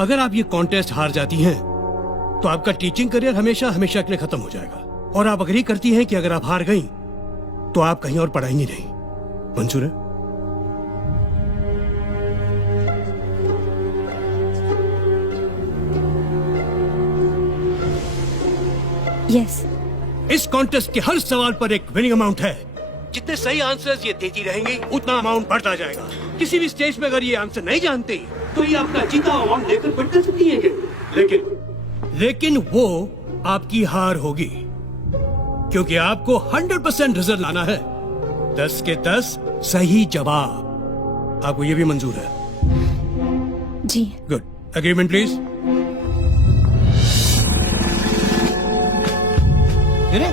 अगर आप ये कॉन्टेस्ट हार जाती हैं तो आपका टीचिंग करियर हमेशा हमेशा के लिए खत्म हो जाएगा, और आप अग्री करती हैं कि अगर आप हार गईं तो आप कहीं और पढ़ाएंगी नहीं। मंजूर है? यस। इस कॉन्टेस्ट के हर सवाल पर एक विनिंग अमाउंट है। जितने सही आंसर्स ये देती रहेंगी उतना अमाउंट बढ़ता जाएगा। किसी भी स्टेज पे अगर ये आंसर नहीं जानती तो ये अपना जीता अमाउंट लेकर क्विट कर सकती है। लेकिन वो आपकी हार होगी, क्योंकि आपको 100% रिजल्ट लाना है। 10 के 10 सही जवाब। आपको ये भी मंजूर है? जी। गुड। Agreement please. अरे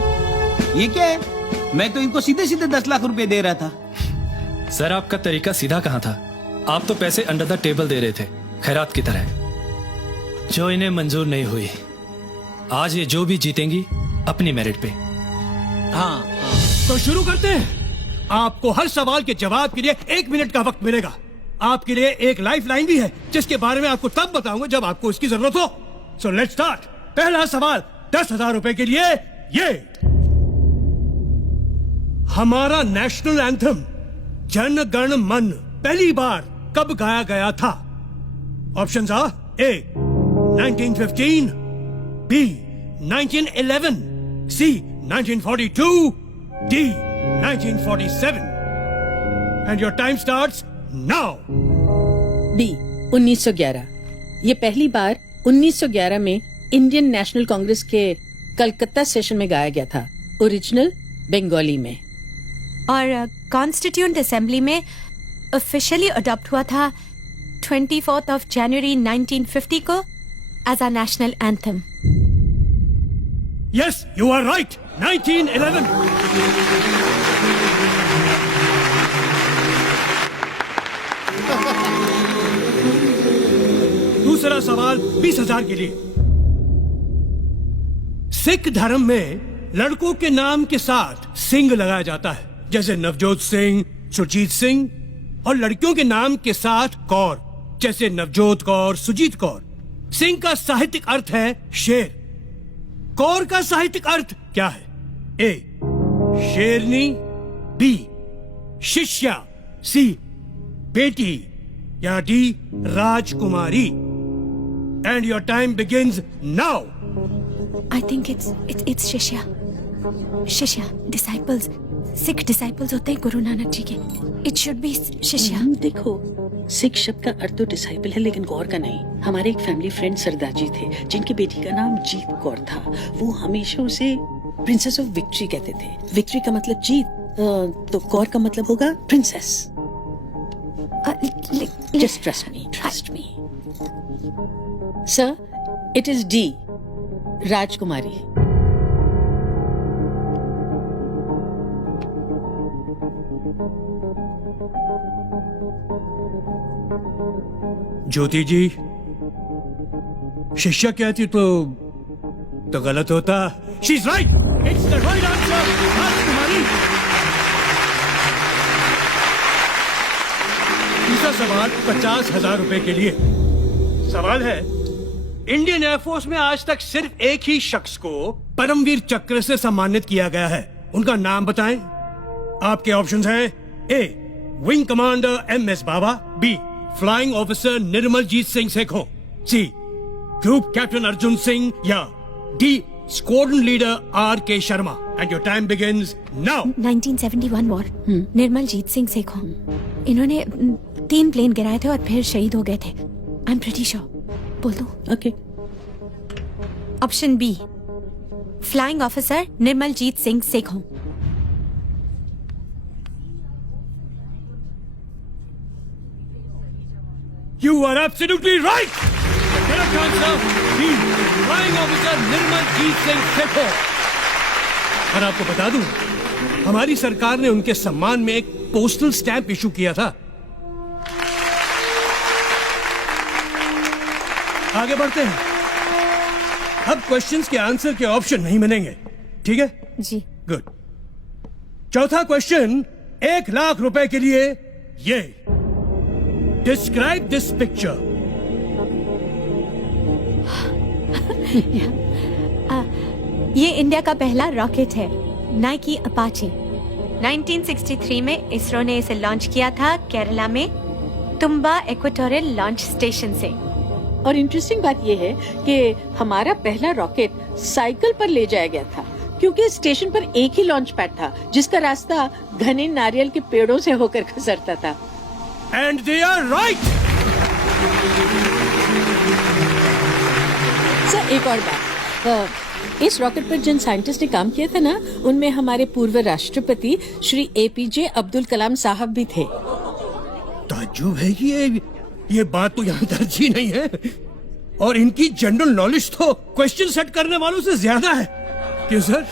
ये क्या है? मैं तो इनको सीधे सीधे 10 लाख रुपए दे रहा था। सर आपका तरीका सीधा कहाँ था? आप तो पैसे अंडर द टेबल दे रहे थे, खैरात की तरह, जो इन्हें मंजूर नहीं हुई। आज ये जो भी जीतेंगी अपनी मेरिट पे। हाँ। तो शुरू करते हैं। आपको हर सवाल के जवाब के लिए 1 मिनट का वक्त मिलेगा। आपके लिए एक लाइफ लाइन भी है जिसके बारे में आपको तब बताऊंगा जब आपको इसकी जरूरत हो। So let's start. पहला सवाल 10,000 रुपए के लिए। ये हमारा नेशनल एंथम जन गण मन पहली बार कब गाया गया था? Options are A 1915, B 1911, C 1942, D 1947। And your time starts now. B 1911। ये पहली बार 1911 में इंडियन नेशनल कांग्रेस के कलकत्ता सेशन में गाया गया था, ओरिजिनल बंगाली में। और कॉन्स्टिट्यूएंट असेंबली में ऑफिशियली अडॉप्ट हुआ था 24 जनवरी 1950 को as a national anthem. Yes, you are right. 1911। दूसरा सवाल 20,000 के लिए। सिख धर्म में लड़कों के नाम के साथ सिंह लगाया जाता है, जैसे नवजोत सिंह, सुरजीत सिंह, और लड़कियों के नाम के साथ कौर, जैसे नवजोत कौर, सुजीत कौर। सिंह का साहित्यिक अर्थ है शेर। कौर का साहित्यिक अर्थ क्या है? ए शेरनी, बी शिष्या, सी बेटी, या D Rajkumari. And your time begins now. I think it's शिष्या। शिष्या डिसाइपल्स, सिख डिसाइपल्स होते हैं गुरु नानक जी के। इट शुड बी शिष्या। देखो, सिख शब्द का अर्थ तो डिसाइपल है, लेकिन कौर का नहीं। हमारे एक फैमिली फ्रेंड सरदार जी थे, जिनकी बेटी का नाम जीत कौर था। वो हमेशा उसे प्रिंसेस ऑफ विक्ट्री कहते थे। विक्ट्री का मतलब जीत, तो कौर का मतलब होगा princess. Just trust me sir, it is D राजकुमारी। ज्योति जी, शिष्या कहती तो गलत होता। She is right. It's the right answer, राजकुमारी। तीसरा सवाल 50,000 रुपए के लिए। सवाल है, इंडियन एयरफोर्स में आज तक सिर्फ एक ही शख्स को परमवीर चक्र से सम्मानित किया गया है। उनका नाम बताएं। आपके ऑप्शंस हैं A wing commander MS Baba, B flying officer Nirmaljit Singh Sekhon, C group captain Arjun Singh, या D squadron leader RK Sharma. And your time begins now. 1971 war, Nirmaljit Singh Sekhon. इन्होंने 3 प्लेन गिराए थे और फिर शहीद हो गए थे। I am pretty sure. बोल दो। Okay. Option B flying officer Nirmaljit Singh Sekhon. You are absolutely right. The correct answer is Flying Officer Nirmaljit Singh Sekhon. और आपको बता दूं, हमारी सरकार ने उनके सम्मान में एक पोस्टल स्टैंप इशू किया था। आगे बढ़ते हैं। अब क्वेश्चंस के आंसर के ऑप्शन नहीं बनेंगे, ठीक है? जी। गुड। चौथा क्वेश्चन 1 लाख रुपए के लिए। ये Describe this picture. ये इंडिया का पहला रॉकेट है, नाइकी अपाचे। 1963 में इसरो ने इसे लॉन्च किया था केरला में तुम्बा इक्वेटोरियल लॉन्च स्टेशन से। और इंटरेस्टिंग बात यह है कि हमारा पहला रॉकेट साइकिल पर ले जाया गया था, क्योंकि स्टेशन पर एक ही लॉन्च पैड था जिसका रास्ता घने नारियल के पेड़ों से होकर गुजरता था। And they are right! Sir, एक और बात, इस रॉकेट पर जिन साइंटिस्ट ने काम किया था ना, उनमें हमारे पूर्व राष्ट्रपति श्री APJ अब्दुल कलाम साहब भी थे। ताज्जुब है कि ये बात तो यहाँ दर्ज ही नहीं है, और इनकी जनरल नॉलेज तो क्वेश्चन सेट करने वालों से ज्यादा है। क्यों सर?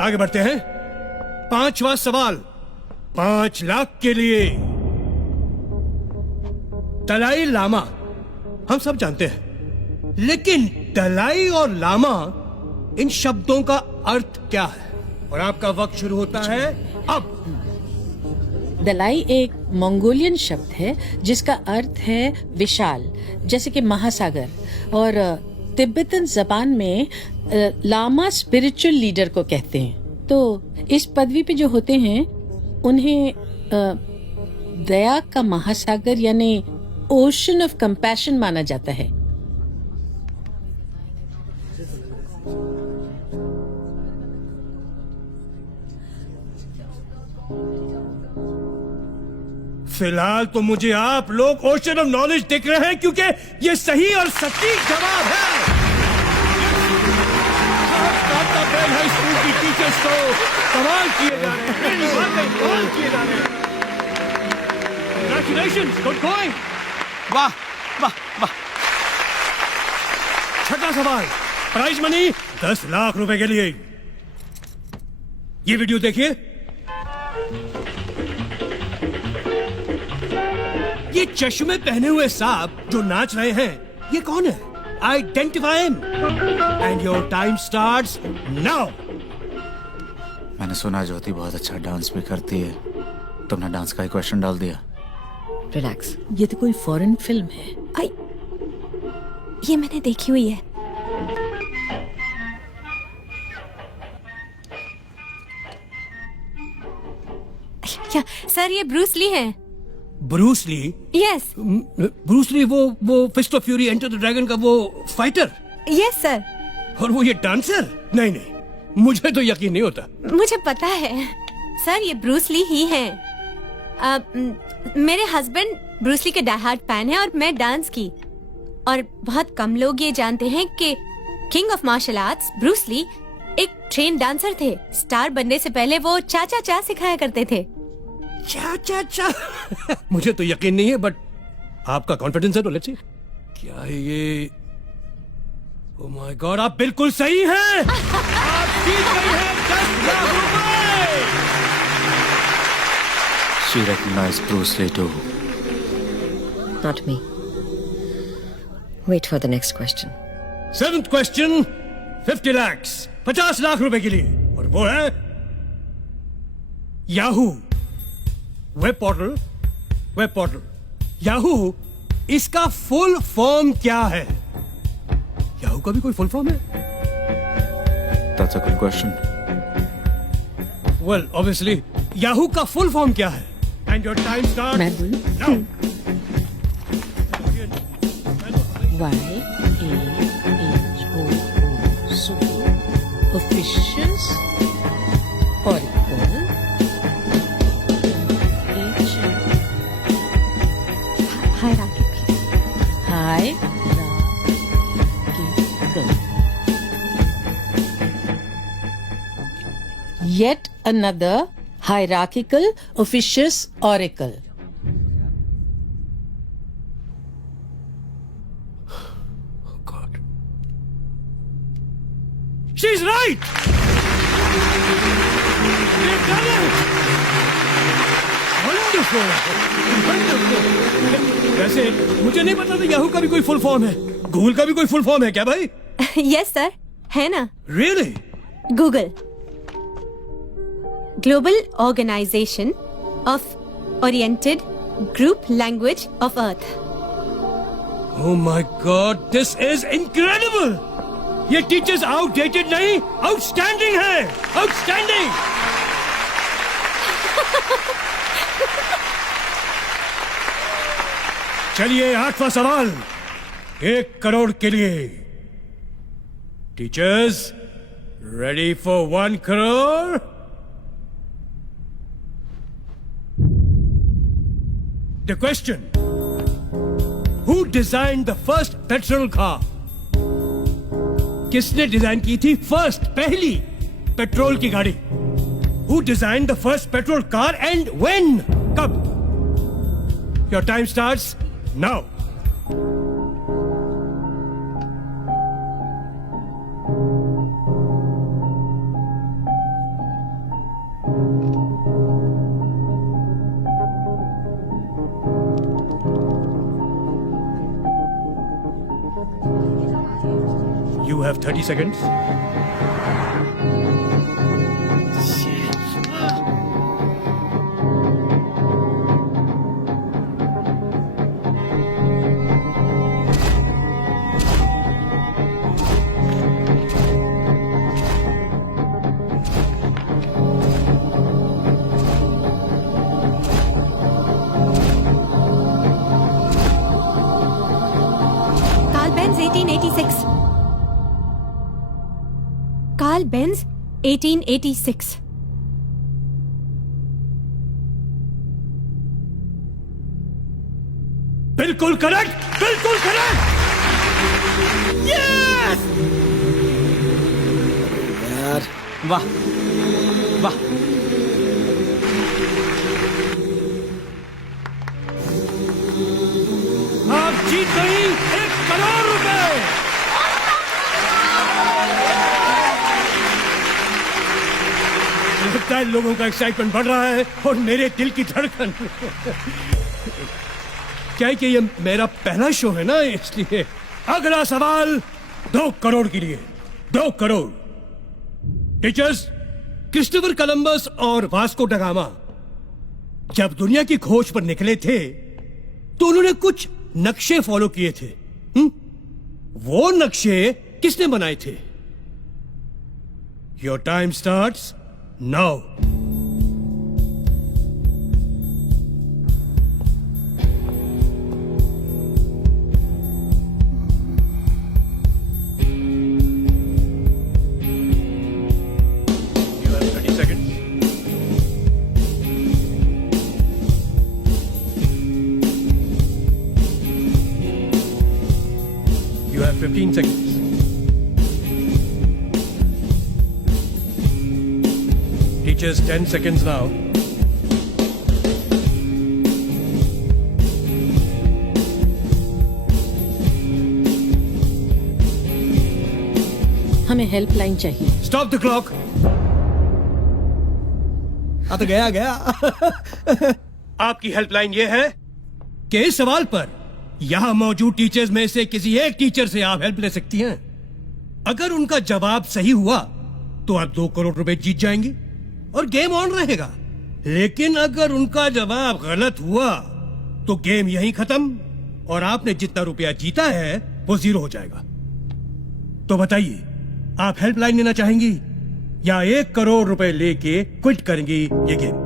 आगे बढ़ते हैं। 5वां सवाल 5 लाख के लिए। दलाई लामा हम सब जानते हैं, लेकिन दलाई और लामा इन शब्दों का अर्थ क्या है? और आपका वक्त शुरू होता है अब। दलाई एक मंगोलियन शब्द है जिसका अर्थ है विशाल, जैसे कि महासागर, और तिब्बतन जबान में लामा स्पिरिचुअल लीडर को कहते हैं। तो इस पदवी पे जो होते हैं उन्हें दया का महासागर यानी ओशन ऑफ कंपैशन माना जाता है। फिलहाल तो मुझे आप लोग ओशन ऑफ नॉलेज दिख रहे हैं, क्योंकि ये सही और सटीक जवाब है। हाई स्कूल की टीचर्स को कमाल किए जा रहे हैं, कमाल किए जा रहे हैं। Congratulations, good going. वाह वाह वाह। छठा सवाल, प्राइज मनी 10 लाख रुपए के लिए। ये वीडियो देखिए। ये चश्मे पहने हुए सांप जो नाच रहे हैं, ये कौन है? Identify him and your time starts now. मैंने सुना ज्योति बहुत अच्छा डांस भी करती है। तुमने डांस का ही क्वेश्चन डाल दिया। रिलैक्स। ये तो कोई फॉरेन फिल्म है। आई, ये मैंने देखी हुई है। क्या सर, ये ब्रूस ली है? Bruce Lee? Yes Bruce Lee वो Fist of Fury Enter the Dragon का वो फाइटर? Yes sir. और वो ये डांसर? नहीं नहीं, मुझे तो यकीन नहीं होता। मुझे पता है सर, ये ब्रूस ली ही है। मेरे हस्बैंड ब्रूस ली के डाई हार्ड फैन है और मैं डांस की। और बहुत कम लोग ये जानते हैं कि king of martial arts Bruce Lee एक ट्रेन डांसर थे। स्टार बनने से पहले वो चा चा चा सिखाया करते थे। चा चा चा मुझे तो यकीन नहीं है, बट आपका कॉन्फिडेंस है तो लेट्स सी। क्या है ये? ओह माय गॉड, आप बिल्कुल सही हैं। आप जीत गए हैं 10 लाख रुपए। She recognized Bruce Lee too. Not me. Wait for the next question. 7th question 50 lakhs 50 lakh रुपए के लिए, और वो है याहू वेब पोर्टल। याहू, इसका फुल फॉर्म क्या है? याहू का भी कोई फुल फॉर्म है? That's a good question. Well, obviously, Yahoo का फुल फॉर्म क्या है? And your time starts मैं बोलूं? now. YAHO so officials Oracle Yet another hierarchical officious oracle. Oh God. She's right! We've done it! Wonderful! वैसे मुझे नहीं पता था याहू का भी कोई फुल फॉर्म है। गूगल का भी कोई फुल फॉर्म है क्या भाई? यस सर, है ना। Really? Google, global organization of oriented group language of earth. Oh my God, this is incredible! ये टीचर्स आउटडेटेड नहीं, आउटस्टैंडिंग है, आउटस्टैंडिंग। चलिए 8वां सवाल 1 करोड़ के लिए। Teachers ready for 1 crore? The question: Who designed the first petrol car? किसने design की थी पहली पेट्रोल की गाड़ी? Who designed the first petrol car and when? कब? Your time starts now. You have 30 seconds. Carl Benz 1886. Carl Benz 1886. बिल्कुल correct, बिल्कुल correct. Yes! वाह वाह। आप जीत गई 1 करोड़ रुपए। लगता है लोगों का एक्साइटमेंट बढ़ रहा है और मेरे दिल की धड़कन। क्या है कि ये मेरा पहला शो है ना, इसलिए। अगला सवाल 2 करोड़ के लिए। 2 करोड़। टीचर्स, क्रिस्टोफर कोलंबस और वास्को ड गामा जब दुनिया की खोज पर निकले थे तो उन्होंने कुछ नक्शे फॉलो किए थे। वो नक्शे किसने बनाए थे? Your time starts now. You have 30 seconds. You have 15 seconds. Teachers, 10 seconds now. हमें हेल्पलाइन चाहिए। Stop the clock. तो गया आपकी हेल्पलाइन ये है कि इस सवाल पर यहां मौजूद टीचर्स में से किसी एक टीचर से आप हेल्प ले सकती हैं। अगर उनका जवाब सही हुआ तो आप 2 करोड़ रुपए जीत जाएंगी और गेम ऑन रहेगा। लेकिन अगर उनका जवाब गलत हुआ तो गेम यहीं खत्म और आपने जितना रुपया जीता है वो 0 हो जाएगा। तो बताइए, आप हेल्पलाइन लेना चाहेंगी या 1 करोड़ रुपए लेके क्विट करेंगी ये गेम?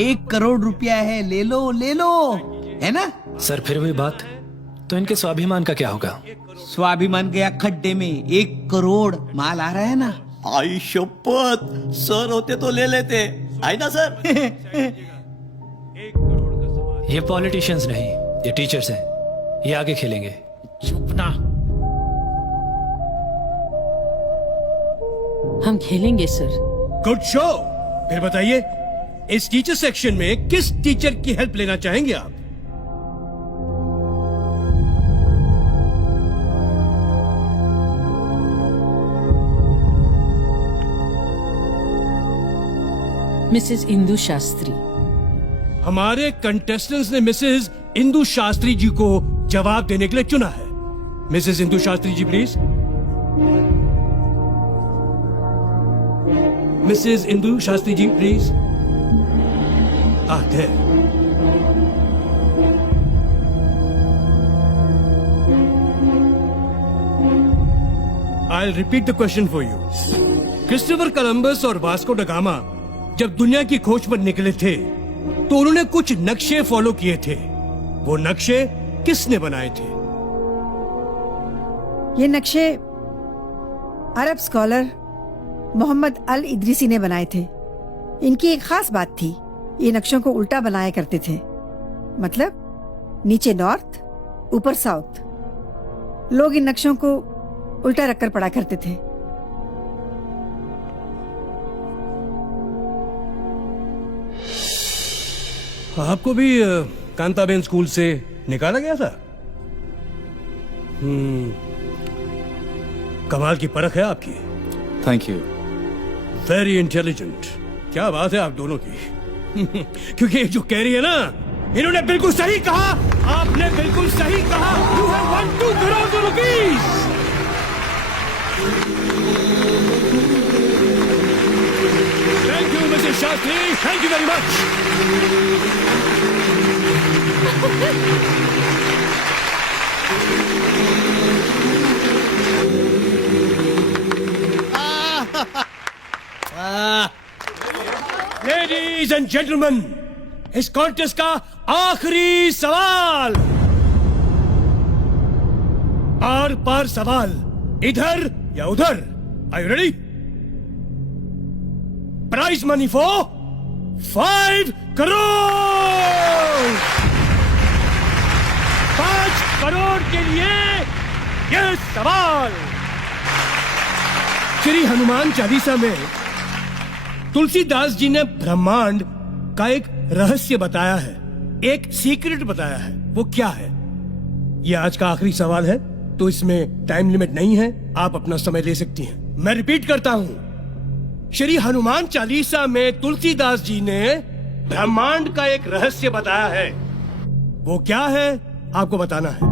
1 करोड़ रुपया है, ले लो, है ना? सर फिर वही बात, तो इनके स्वाभिमान का क्या होगा? स्वाभिमान गया खड्डे में। 1 करोड़ माल आ रहा है ना। आई शपथ, सर होते तो ले लेते, आई ना सर। ये पॉलिटिशियंस नहीं, ये टीचर्स हैं। ये आगे खेलेंगे। चुप ना। हम खेलेंगे सर। Good show. फिर बताइए, इस टीचर सेक्शन में किस टीचर की हेल्प लेना चाहेंगे आप? मिसेस इंदु शास्त्री। हमारे कंटेस्टेंट्स ने मिसेस इंदु शास्त्री जी को जवाब देने के लिए चुना है। Missus Indu Shastri ji please. Missus Indu Shastri ji please. there. I'll repeat the question for you. Christopher Columbus और वास्को ड गामा जब दुनिया की खोज पर निकले थे तो उन्होंने कुछ नक्शे फॉलो किए थे। वो नक्शे किसने बनाए थे? ये नक्शे अरब स्कॉलर मोहम्मद अल इदरीसी ने बनाए थे। इनकी एक खास बात थी, ये नक्शों को उल्टा बनाया करते थे, मतलब नीचे नॉर्थ ऊपर साउथ। लोग इन नक्शों को उल्टा रखकर पढ़ा करते थे। आपको भी कांताबेन स्कूल से निकाला गया था? कमाल की परख है आपकी। Thank you. Very intelligent. क्या बात है आप दोनों की। क्योंकि ये जो कह रही है ना, इन्होंने बिल्कुल सही कहा। आपने बिल्कुल सही कहा। You have won 2 crore rupees. Thank you mister Shastri, thank you very much. Ladies and gentleman, इस कॉन्टेस्ट का आखिरी सवाल। आर पार सवाल, इधर या उधर। Are you ready? Prize money for 5 crore. 5 crore के लिए यह सवाल। श्री हनुमान चालीसा में तुलसीदास जी ने ब्रह्मांड का एक रहस्य बताया है, एक सीक्रेट बताया है। वो क्या है? ये आज का आखिरी सवाल है, तो इसमें टाइम लिमिट नहीं है, आप अपना समय ले सकती हैं। मैं रिपीट करता हूं, श्री हनुमान चालीसा में तुलसीदास जी ने ब्रह्मांड का एक रहस्य बताया है। वो क्या है आपको बताना है।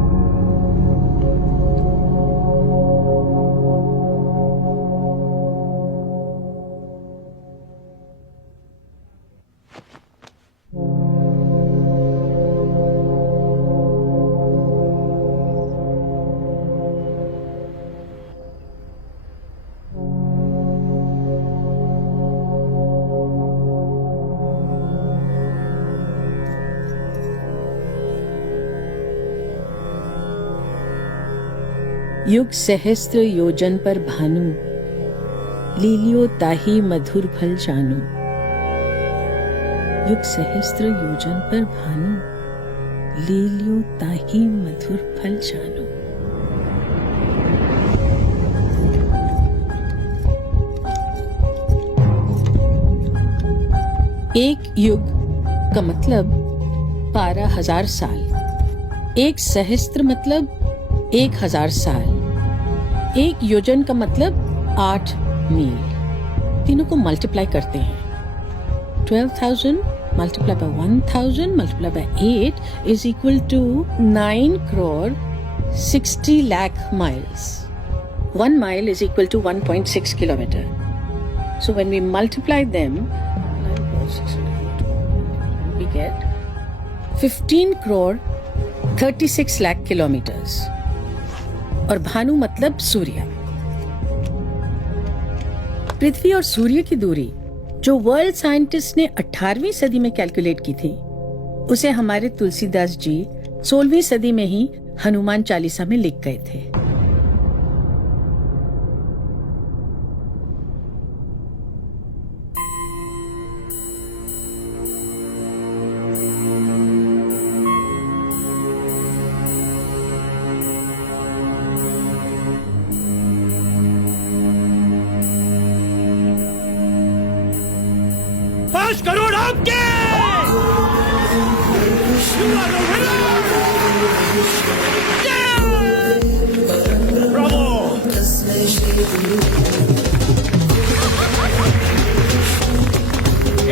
युग सहस्त्र योजन पर भानु, लीलियो ताही मधुर फल जानू। युग सहस्त्र योजन पर भानु, लीलियो ताही मधुर फल जानू। एक युग का मतलब 12,000 साल। एक सहस्त्र मतलब 1,000 साल। एक योजन का मतलब 8 मील। तीनों को मल्टीप्लाई करते हैं। 12,000 multiply by 1,000 multiply by 8 is equal to 9 crore 60 lakh miles. 1 mile is equal to 1.6 kilometer. So when we multiply them, we get 15 crore 36 lakh kilometers. और भानु मतलब सूर्य। पृथ्वी और सूर्य की दूरी जो वर्ल्ड साइंटिस्ट ने 18वीं सदी में कैलकुलेट की थी, उसे हमारे तुलसीदास जी 16वीं सदी में ही हनुमान चालीसा में लिख गए थे। करोड़ आपके। You are the winner! Yeah! Bravo!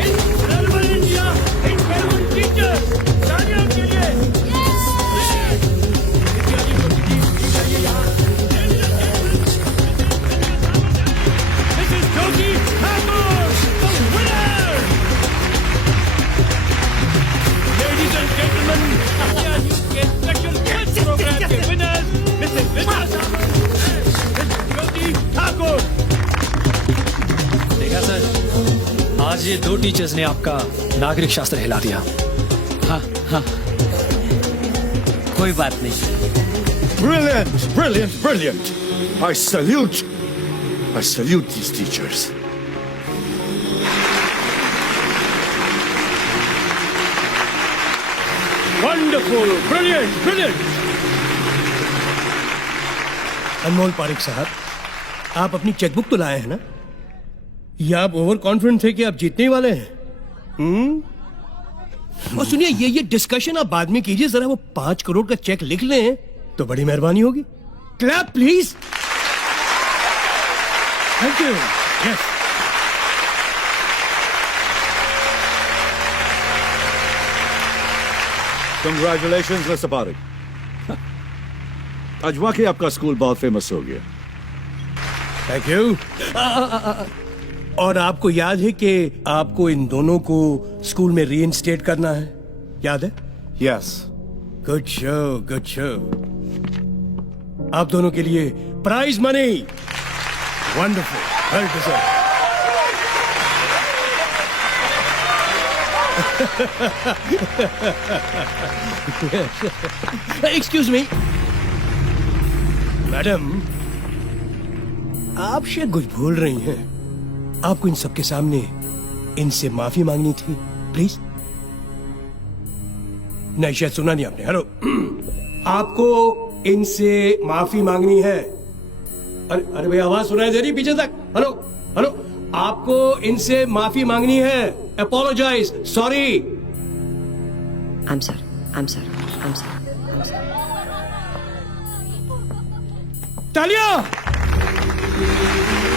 Incredible India! Incredible teacher! तालियां के लिए! This is Jyoti Thakur, the winner! Ladies and gentlemen, India News के special guest program के winners, Mrs. Vinay Samal and Mrs. Jyoti आज ये 2 teachers ने आपका नागरिक शास्त्र हिला दिया। हाँ हाँ, कोई बात नहीं। Brilliant, brilliant, brilliant. I salute these teachers. Wonderful, brilliant, brilliant. Anmol Pareek साहब, आप अपनी चेकबुक तो लाए हैं ना? या आप ओवर कॉन्फिडेंट थे कि आप जीतने ही वाले हैं? और सुनिए, ये डिस्कशन आप बाद में कीजिए, जरा वो 5 करोड़ का चेक लिख लें तो बड़ी मेहरबानी होगी। Clap please. Thank you. Yes. Congratulations, Mr. Parik. आज वाकई आपका स्कूल बहुत फेमस हो गया। Thank you. और आपको याद है कि आपको इन दोनों को स्कूल में रीइंस्टेट करना है, याद है? Yes. Good show, good show. आप दोनों के लिए prize money. Wonderful, well deserve. Excuse me madam, आप शायद कुछ भूल रही हैं। आपको इन सबके सामने इनसे माफी मांगनी थी, प्लीज। नहीं, शायद सुना नहीं आपने। हेलो, आपको इनसे माफी मांगनी है। अरे भैया, आवाज सुनाई दे रही पीछे तक? हेलो हेलो, आपको इनसे माफी मांगनी है। Apologise, sorry. I'm sorry. I'm sorry. I'm sorry. I'm sorry. तालियां।